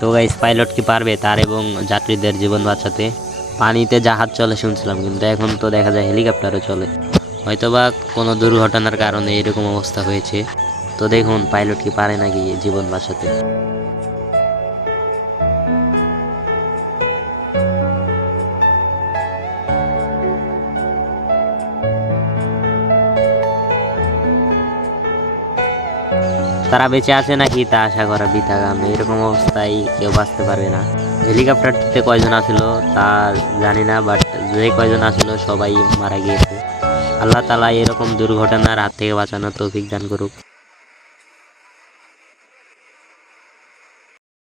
তো guys pilot কি পারবে তার এবং যাত্রীদের জীবন বাঁচাতে? পানিতে জাহাজ চলে শুনছিলাম, কিন্তু এখন তো দেখা যায় হেলিকপ্টারও চলে। হয়তোবা কোনো দুর্ঘটনার কারণে এরকম অবস্থা হয়েছে। তো দেখুন পাইলট কি পারে নাকি জীবন বাঁচাতে। তারা বেঁচে আছে নাকি তা আশা করা বৃথা, কারণ এরকম অবস্থায় কেউ বাঁচতে পারবে না। হেলিকপ্টারটিতে কয়জন আসলো তা জানি না, বাট যে কয়জন আসলো সবাই মারা গিয়েছে। আল্লাহ তাআলা এরকম দুর্ঘটনার হাত থেকে বাঁচানোর তৌফিক দান করুক।